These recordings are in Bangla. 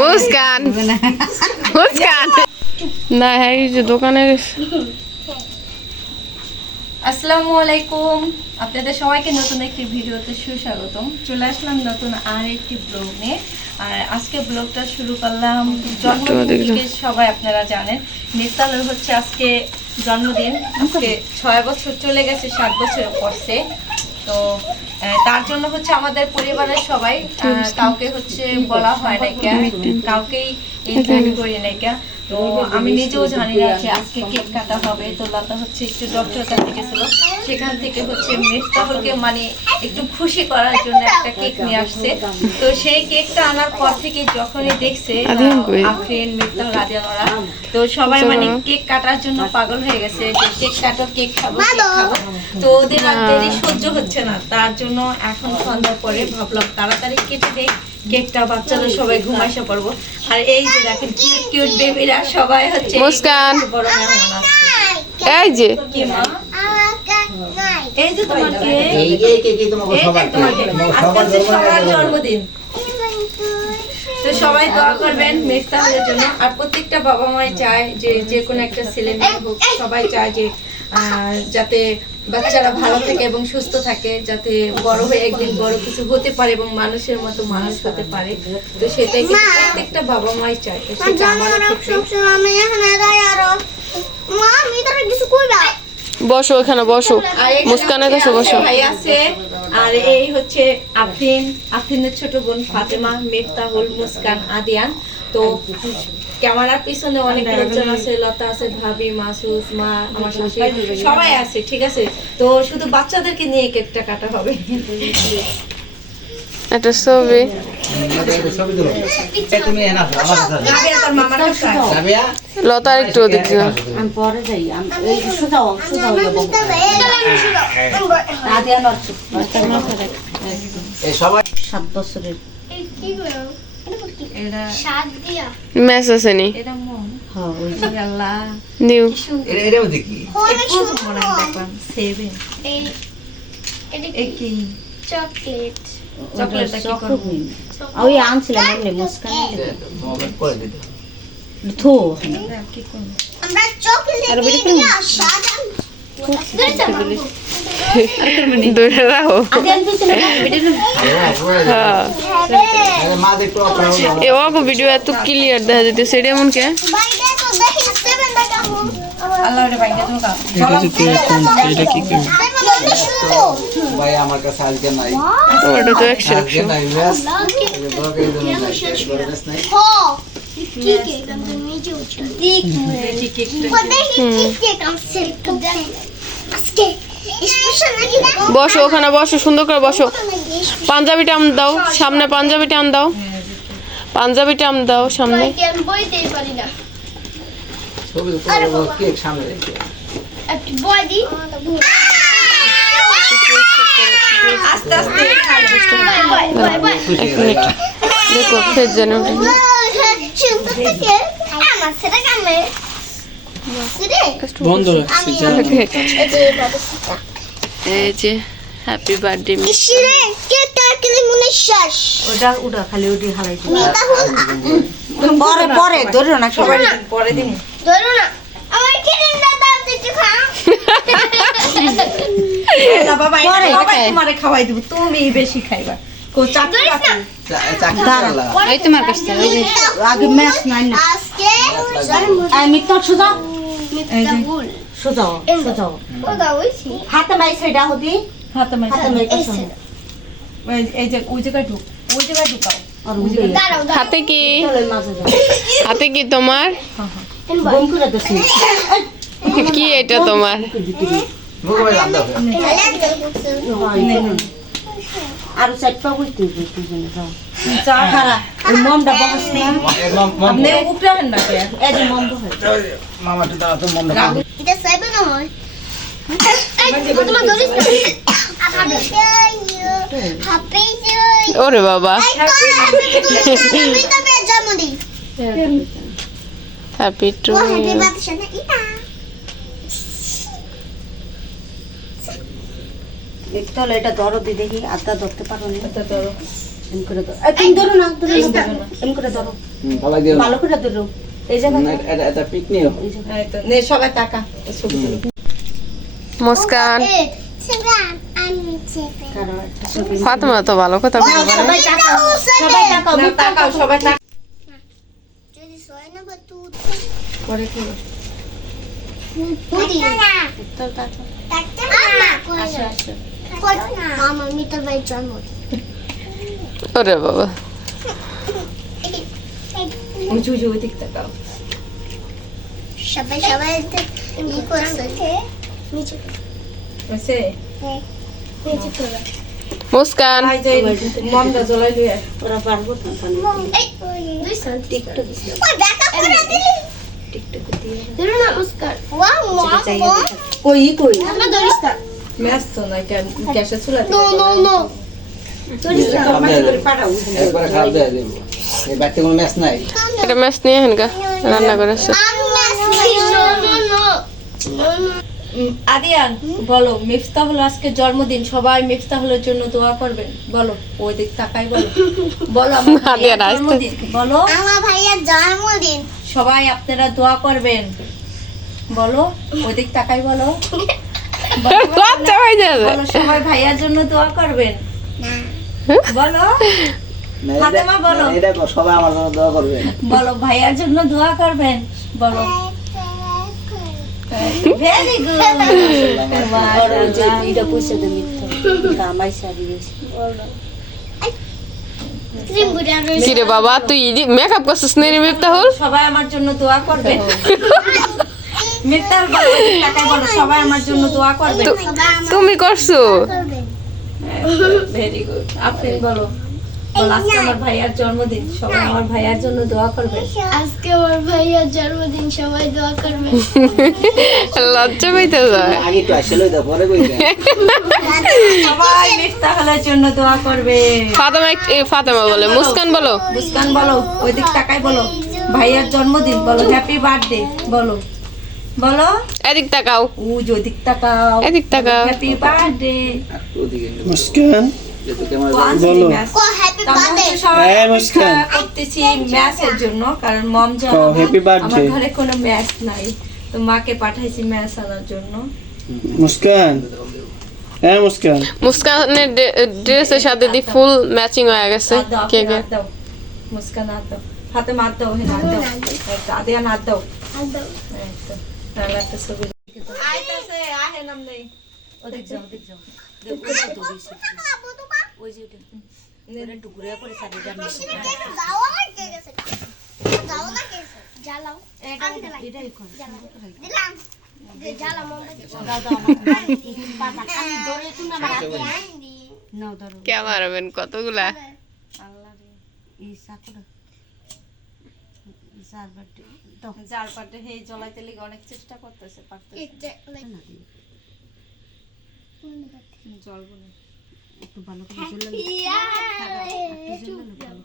মুস্কান। মুস্কান। না হ্যাঁ এই যে দোকানে আসসালামু আলাইকুম। আপনাদের সবাইকে নতুন একটি ভিডিওতে সুস্বাগতম। চলে আসলাম নতুন আর একটি ব্লগ নিয়ে। আর আজকে ব্লগটা শুরু করলাম জন্মদিন সবাই আপনারা জানেন। নিস্তালের হচ্ছে আজকে জন্মদিন। আজকে ছয় বছর চলে গেছে সাত বছর পড়ছে। তো তার জন্য হচ্ছে আমাদের পরিবারের সবাই কাউকে হচ্ছে বলা হয় না কাউকেই ইনভাইট করি তো আমি নিজেও জানি না যে আজকে কেক কাটা হবে। তো লতা হচ্ছে একটু ডক্টর কাছে গেছিল সেখান থেকে হচ্ছে মিফতাহুলকে মানে একটু খুশি করার জন্য একটা কেক নিয়ে আসছে। তো সেই কেকটা আনার পর থেকে যখনই দেখছে আফরিন মিফতাহুল তো সবাই মানে কেক কাটার জন্য পাগল হয়ে গেছে যে কেক কাটো কেক খাব কেক খাব। তো ওদের আর দেরি সহ্য হচ্ছে না। তার জন্য এখন সন্ধ্যার পরে ভাবলাম তাড়াতাড়ি কেটে দেই। কেকটা বাচ্চারা সবাই ঘুমাইসে পড়ব। আর এই যে দেখেন কিউট কিউট বেবিরা সবাই হচ্ছে মুস্কান। বড় মেহমান আসছে এই যে। কি মা? এই যে তোমার কেক এই এই কে কি তোমাকে সবার আজকে জন্মদিন। তো সবাই দোয়া করবেন জন্য। আর প্রত্যেকটা বাবা মাই চায় যে যে কোনো একটা ছেলে মেয়ে হোক সবাই চায় যে যাতে বাচ্চারা ভালো থাকে এবং সুস্থ থাকে যাতে বড় হয়ে একদিন বড় কিছু হতে পারে এবং মানুষের মতো মানুষ হতে পারে। তো সেটাই কিন্তু প্রত্যেকটা বাবা মাই চায়। তো সেটা আমারও বসো ওখানে বসো। মুস্কানের কাছে বসো। ভাই আছে আর এই হচ্ছে আফরিন। আফরিনের ছোট বোন ফাতেমা মিফতাহুল মুস্কান আদিয়ান। তো ক্যামেরার পিছনে অনেক লোকজন আছে লতা আছে ভাবি মাসুস মা আমার শাশুড়ি সবাই আছে ঠিক আছে? তো শুধু বাচ্চাদেরকে নিয়ে কেকটা কাটা হবে। একটা ছবি। লতা একটু ওদিক আমি পরে যাই সবাই সাত বছরের। ম্যাচ আছে নি? মন হ্যাঁ নিউ। কি সুন্দর এটা এটা মধ্যে কি? একটু দেখলাম সেভেন কি? চকলেট। ওই আনছিলাম এমনি মুস্কান মোবাইল করে দিতে থো আমরা চকলেট নিয়ে সাজান দূরে রাখো আদিয়ান পিছনে হ্যাঁ আরে মা দেখো আপনারা এ ওগো ভিডিও এত ক্লিয়ার দেখা যেতেছে এটা এমন কে বাইরে তো দেখি সেভেন দেখাবো আল্লাহ ওটা বাইরে তুমি কাও এটা কি করবে ভাই আমার কাছে আজকে নাই ওটা তো একশো আজকে একশো নাই ব্যাস এই ব্লগে এই জন্য নাই বড় ব্যাস নাই हो ठीक है कम से नीचे उछल देख দেখি কেকটা वो देखी ठीक है कम से कम আজকে স্পেশাল নাকি না বসো ওখানে, বসো, সুন্দর করে বসো। পাঞ্জাবি টান দাও, সামনে পাঞ্জাবি টান দাও। পাঞ্জাবি টান দাও, সামনে। আমি দেখো, ফের বন্ধ রাখছি এই যে হ্যাপি বার্থডে ইসরে কে তারকেলে মনে শ্বাস ওটা খালি ওটি হালাই দিই পরে পরে ধরো না সবাই। পরে দিন। ধরো না। আমার ক্রিমটা দাও তো খাও। বাবা পরে। তোমারে খাওয়াই দিব তুমি বেশি খাইবা। কো চাকরি হাতে কি হাতে কি তোমার কি এটা তোমার আর সাইড পা বলতে দুজনে যাও চা খারা ওই মমটা বহস না আপনি উপরে না কে এই যে মম বহস মামা তো দাও তো মন এটা সাইবে না হয় এই তোমার ধরিস না হ্যাপি হ্যাপি ওরে বাবা হ্যাপি টু ইটা তাহলে এটা ধরো দি দেখি আদা ধরতে পারো না? ধরো। এম করে ধরো। তুমি ধরো না ধরো না এম করে ধরো। ভালো করে ধরো। এই জায়গা না, এটা এটা পিক নিও। এই তো, নে সবাই টাকা মুস্কান। ফাতেমা তো ভালো কথা সবাই তাকাও সবাই তাকাও না, সবাই টাকা যদি সয় না বা তুই করে কি? পুরি তো তাকাও আসো আসো। আমার মিটার বাই জন্ম ওরে বাবা উঁচু উঁচু ওই দিক তাকাও সবাই সবাই ই করছে নিচে হয়েছে নিচে করে মুস্কান মমটা জ্বলাই লইয়া ওরা পারব না পানি দুই সাল টিকটক ওই দেখা করে দিলি টিকটক দিয়ে দিল নমস্কার ওয়াও মা কই কই আমরা ধরিস না গ্যাসে নো নো নো এটা ম্যাচ নিয়ে রান্না করেছে আদিয়ান বলো মিফতা হলো আজকে জন্মদিন সবাই মিফতা হলোর জন্য দোয়া করবেন। বলো ওই দিক তাকাই বলো? বলো আমার আদিয়ান, জন্মদিন বলো। আমার ভাইয়ার জন্মদিন। সবাই আপনারা দোয়া করবেন। বলো ওই দিক তাকাই বলো? বলো, হয়ে যাবে সবাই ভাইয়ার জন্য দোয়া করবেন। বলো ফাতেমা বলো। এটা সবাই আমার জন্য দোয়া করবে। বলো ভাইয়ার জন্য দোয়া করবেন। বলো। ভেরি গুড এটা পয়সা মিথ্যা। সারি রে বাবা তুই মেকআপ করছিস না রে মিফতাহুল সবাই আমার জন্য দোয়া করবেন। তুমি করছ? ভেরি গুড আপনি বলো আজকে আমার ভাইয়ার জন্মদিন সবাই আমার ভাইয়ার জন্য দোয়া করবেন আজকে আমার ভাইয়ার জন্মদিন সবাই দোয়া করবে। লজ্জা পাইতে যায়। আগে একটু আসলে দাও পরে কই দেয় সবাই জন্য দোয়া করবে। ফাতেমা বলে মুস্কান বলো। মুস্কান বলো ওই দিক তাকাই বলো। ভাইয়ার জন্মদিন বলো হ্যাপি বার্থডে বলো। বলো। এদিক তাকাও। ও ওই দিক তাকাও। এদিক তাকাও। Happy birthday Muskan. যেহেতু ক্যামেরা বলো। কো হ্যাপি বার্থডে সবাই হ্যাঁ, মুস্কান। অপেক্ষা করতেছি ম্যাচের জন্য কারণ মম কও, জানাব happy birthday। আমার ঘরে কোনো ম্যাচ নাই। তো মাকে পাঠাইছি ম্যাচ আনার জন্য। মুস্কান। মুস্কান। মুস্কানের ড্রেসের সাথে দি ফুল ম্যাচিং হয়ে গেছে হাত দাও মুস্কান হাত হাতে মাত দাও হাত দাও। তাহলে একটা ছবি আইতাছে আহেন আমনে ওদিক যাও ওদিক যাও। দেখ, তো বেশি। ওই যে ওটা। ওটা টুকরে করে দাম যাও না কে গেছে যাও না কে জ্বালাও। আমি দিলাম। এটাই দিলাম যে জ্বালাও মোমবাতি দাও দাও পাতা আমি ধরে তুমি আমার হাতে আইনি নাও ধরো। কে মারবেন কতগুলা? আল্লাহ রে। এই সাকুরা যার পাটে হে জ্বলাইতে লিগে অনেক চেষ্টা করতেছে পারতেছে এটা লাইক না জ্বলবো না একটু ভালো করে জ্বলে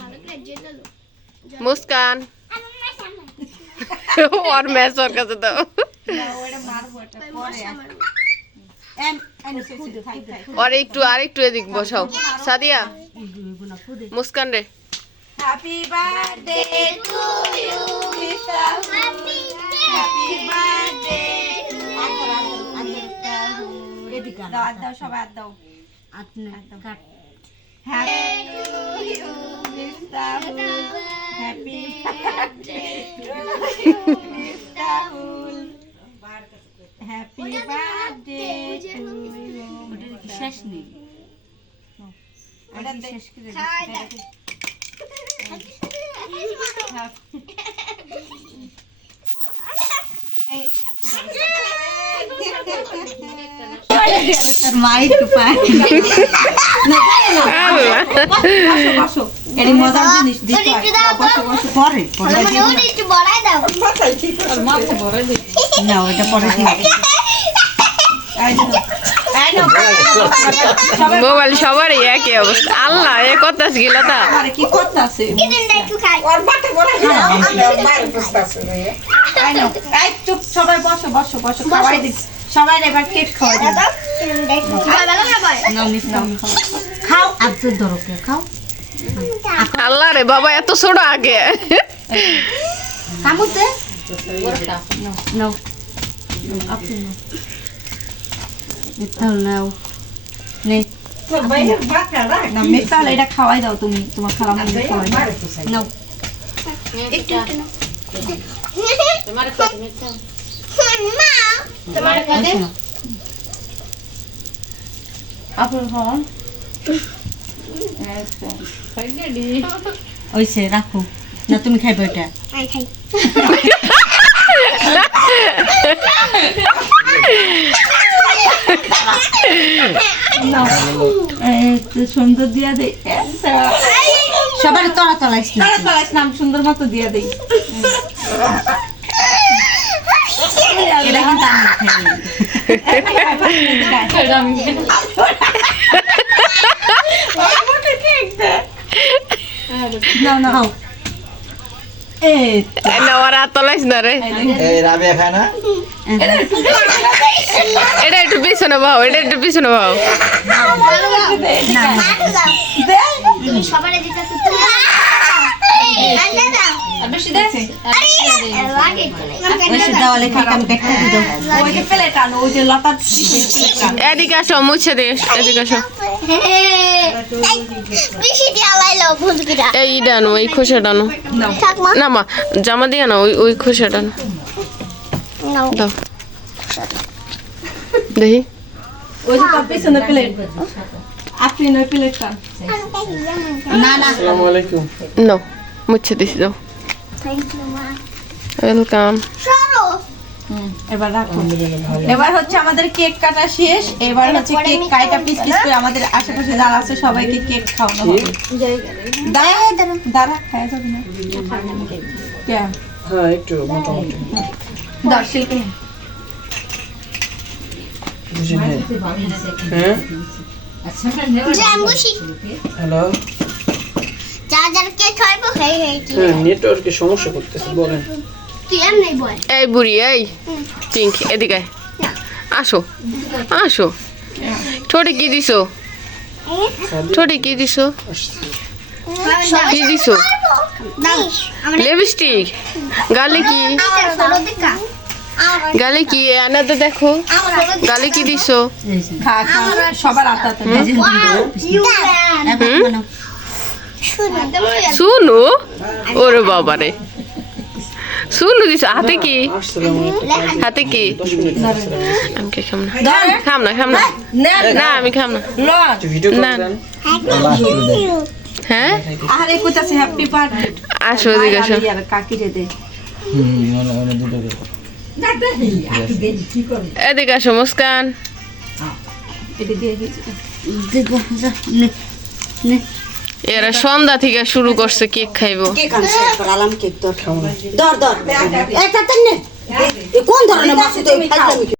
ভালো করে জ্বালালো মুস্কান। ওর ম্যাচ ওর কাছে দাও। আর একটু আর একটু এদিক বসাও। সাদিয়া। মুস্কান রে। হ্যাপি বার্থডে দাও হাত দাও। সবাই হাত দাও। হ্যাপি হ্যাপি বার্থডে ওটার কি শেষ নেই শেষ করে এই সবারই একই অবস্থা। আল্লাহ, এ কথা গিলা তা। কি চুপ সবাই বসো বসো বসো, খাওয়াই দিস সবাই এবার কেক না খাও। আর তো খাও। আল্লাহ রে বাবা এত ছোট আগে। কামুতে? নাও। আপনি নাও নাও। নে। না এটা খাওয়াই দাও তুমি তোমার মনে খাওয়াই নাও। একটু খাওয়ান ওইসে রাখো না তুমি খাইবে একটু সুন্দর দিয়া দেই সবার তলা তলাইস না সুন্দর মতো দিয়া দেই এটা কিন্তু আমি খাই না রে এই রাবিয়া খায় না এটা একটু পিছনে ভাও এটা একটু পিছনে ভাও সবারে বেশি দেখছি ওই ওই এদিকে আসো মুছে এদিকে আসো এই খোসাটা আনো থাক মা না মা জামা দিয়ে না ওই ওই আনো নাও দাও দেখি ওই যে তার পিছনে প্লেট আপনি না প্লেটটা না না আসসালামু আলাইকুম নাও মুছে দিছি দাও ওয়েলকাম এবার রাখো। এবার হচ্ছে আমাদের কেক কাটা শেষ। এবার হচ্ছে কেক কাইটা পিস পিস করে আমাদের আশেপাশে যারা আছে সবাইকে কেক খাওয়ানো হবে। দাঁড়া দাঁড়া। খাওয়া যাবে না। হ্যাঁ একটু মোটামুটি। নাই। হ্যাঁ? হ্যালো? যা হ্যাঁ নেটওয়ার্কে সমস্যা করতেছে বলেন তুই এমনি বল এই বুড়ি এই পিঙ্ক এদিকে আসো আসো ঠোঁটে কি দিছো ঠোঁটে কি দিছো কি দিছো লিপস্টিক গালে কি গালে কি আনাতে দেখো গালে কি দিছো খা সবার শুনু। ওরে বাবা বাবারে। শুনু দিছো হাতে কি? হাতে কি? আমি কি খাম না? খাম না খাম না। না আমি খাম না। না। হ্যাঁ? আরে কইতাছে হ্যাপি বার্থডে আসো এদিকে আসো। আর কাকি রে দে। হুম দুটো করে এদিকে আসো মুস্কান। দিচ্ছি এরা সন্ধ্যা থেকে শুরু করছে কেক খাইবো কেক কোন ধরনের